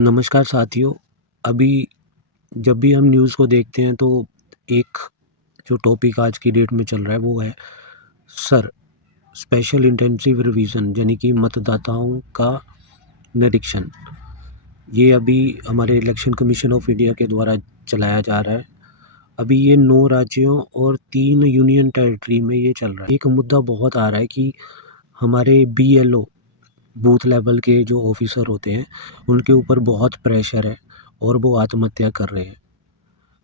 नमस्कार साथियों। अभी जब भी हम न्यूज़ को देखते हैं तो एक जो टॉपिक आज की डेट में चल रहा है वो है सर स्पेशल इंटेंसिव रिवीजन यानी कि मतदाताओं का निरीक्षण। ये अभी हमारे इलेक्शन कमीशन ऑफ इंडिया के द्वारा चलाया जा रहा है। अभी ये 9 राज्यों और 3 यूनियन टेरिटरी में ये चल रहा है। एक मुद्दा बहुत आ रहा है कि हमारे बीएलओ बूथ लेवल के जो ऑफिसर होते हैं उनके ऊपर बहुत प्रेशर है और वो आत्महत्या कर रहे हैं।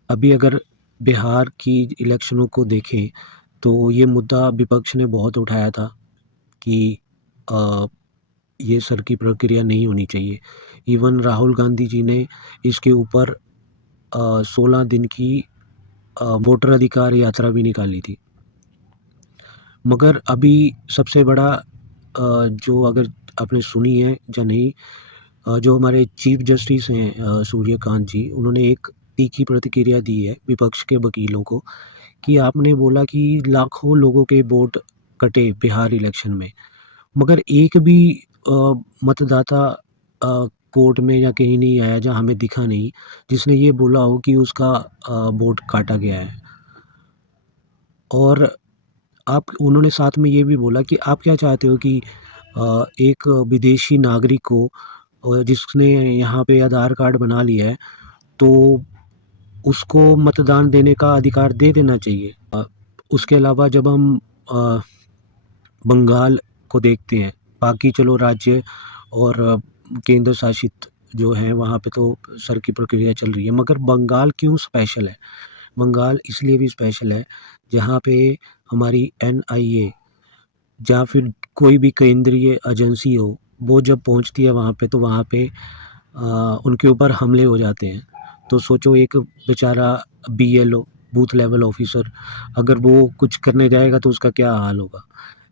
अभी अगर बिहार की इलेक्शनों को देखें तो ये मुद्दा विपक्ष ने बहुत उठाया था कि अ, ये सर की प्रक्रिया नहीं होनी चाहिए। इवन राहुल गांधी जी ने इसके ऊपर 16 दिन की वोटर अधिकार यात्रा भी निकाली थी। मगर अभी सबसे बड़ा जो अगर आपने सुनी है या नहीं, जो हमारे चीफ जस्टिस हैं सूर्यकांत जी, उन्होंने एक तीखी प्रतिक्रिया दी है विपक्ष के वकीलों को कि आपने बोला कि लाखों लोगों के वोट कटे बिहार इलेक्शन में, मगर एक भी मतदाता कोर्ट में या कहीं नहीं आया जहाँ हमें दिखा नहीं जिसने ये बोला हो कि उसका वोट काटा गया है। और आप उन्होंने साथ में ये भी बोला कि आप क्या चाहते हो कि एक विदेशी नागरिक को जिसने यहाँ पे आधार कार्ड बना लिया है तो उसको मतदान देने का अधिकार दे देना चाहिए। उसके अलावा जब हम अ, बंगाल को देखते हैं, बाकी चलो राज्य और केंद्र शासित जो हैं वहाँ पे तो सर की प्रक्रिया चल रही है, मगर बंगाल क्यों स्पेशल है? बंगाल इसलिए भी स्पेशल है, जहाँ पे हमारी एनआईए या फिर कोई भी केंद्रीय एजेंसी हो, वो जब पहुँचती है वहाँ पे तो वहाँ पे उनके ऊपर हमले हो जाते हैं। तो सोचो एक बेचारा बीएलओ बूथ लेवल ऑफ़िसर अगर वो कुछ करने जाएगा तो उसका क्या हाल होगा?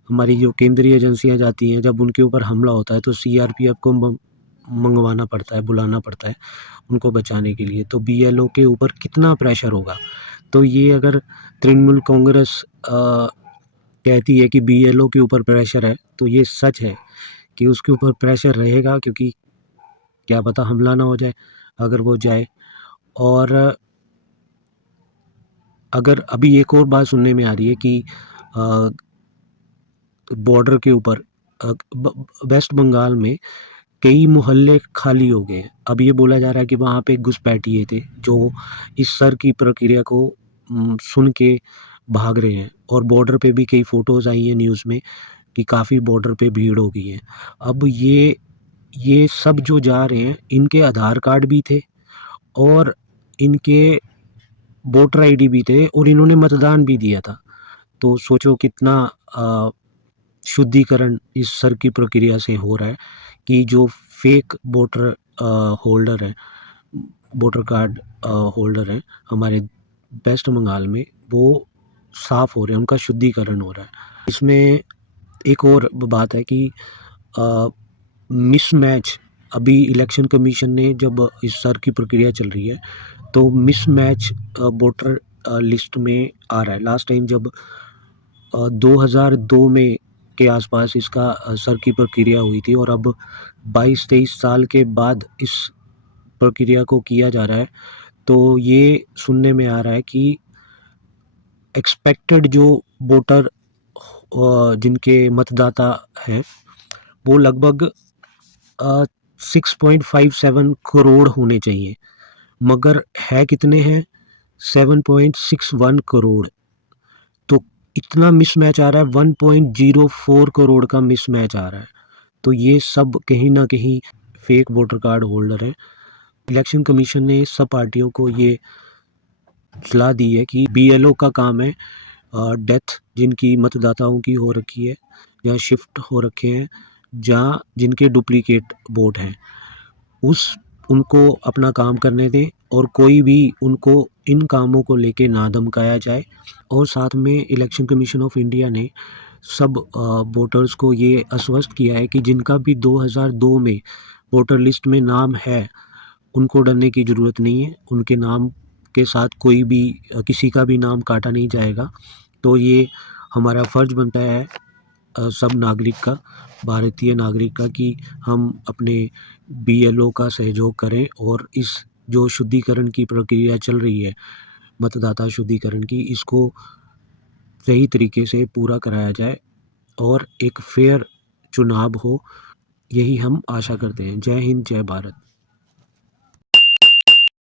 हमारी जो केंद्रीय एजेंसियाँ जाती हैं, जब उनके ऊपर हमला होता है तो सीआरपीएफ को मंगवाना पड़ता है, बुलाना पड़ता है उनको बचाने के लिए। तो बीएलओ के ऊपर कितना प्रेशर होगा? तो ये अगर तृणमूल कांग्रेस कहती है कि बीएलओ के ऊपर प्रेशर है, तो ये सच है कि उसके ऊपर प्रेशर रहेगा, क्योंकि क्या पता हमला ना हो जाए अगर वो जाए। और अगर अभी एक और बात सुनने में आ रही है कि अ, बॉर्डर के ऊपर वेस्ट बंगाल में कई मोहल्ले खाली हो गए हैं। अब ये बोला जा रहा है कि वहाँ पे घुसपैठिए थे जो इस सर की प्रक्रिया को सुन के भाग रहे हैं, और बॉर्डर पे भी कई फ़ोटोज़ आई हैं न्यूज़ में कि काफ़ी बॉर्डर पे भीड़ हो गई है। अब ये सब जो जा रहे हैं इनके आधार कार्ड भी थे और इनके वोटर आईडी भी थे और इन्होंने मतदान भी दिया था। तो सोचो कितना अ, शुद्धिकरण इस सर की प्रक्रिया से हो रहा है कि जो फेक वोटर होल्डर हैं, वोटर कार्ड होल्डर हैं हमारे वेस्ट बंगाल में, वो साफ़ हो रहे हैं, उनका शुद्धिकरण हो रहा है। इसमें एक और बात है कि अ, मिसमैच अभी इलेक्शन कमीशन ने जब इस सर की प्रक्रिया चल रही है तो मिसमैच वोटर लिस्ट में आ रहा है। लास्ट टाइम जब 2002 में के आसपास इसका सर की प्रक्रिया हुई थी और अब 22-23 साल के बाद इस प्रक्रिया को किया जा रहा है, तो ये सुनने में आ रहा है कि एक्सपेक्टेड जो वोटर जिनके मतदाता हैं, वो लगभग 6.57 करोड़ होने चाहिए, मगर है कितने हैं? 7.61 करोड़। तो इतना मिसमैच आ रहा है, 1.04 करोड़ का मिसमैच आ रहा है। तो ये सब कहीं न कहीं फेक वोटर कार्ड होल्डर हैं। इलेक्शन कमीशन ने सब पार्टियों को ये सलाह दी है कि बीएलओ का काम है डेथ जिनकी मतदाताओं की हो रखी है या शिफ्ट हो रखे हैं या जिनके डुप्लीकेट वोट हैं, उस उनको अपना काम करने दें और कोई भी उनको इन कामों को लेके ना धमकाया जाए। और साथ में इलेक्शन कमीशन ऑफ इंडिया ने सब वोटर्स को ये आश्वस्त किया है कि जिनका भी 2002 में वोटर लिस्ट में नाम है, उनको डरने की ज़रूरत नहीं है। उनके नाम के साथ कोई भी किसी का भी नाम काटा नहीं जाएगा। तो ये हमारा फ़र्ज़ बनता है सब नागरिक का, भारतीय नागरिक का, कि हम अपने बीएलओ का सहयोग करें और इस जो शुद्धिकरण की प्रक्रिया चल रही है, मतदाता शुद्धिकरण की, इसको सही तरीके से पूरा कराया जाए और एक फ़ेयर चुनाव हो, यही हम आशा करते हैं। जय हिंद, जय भारत।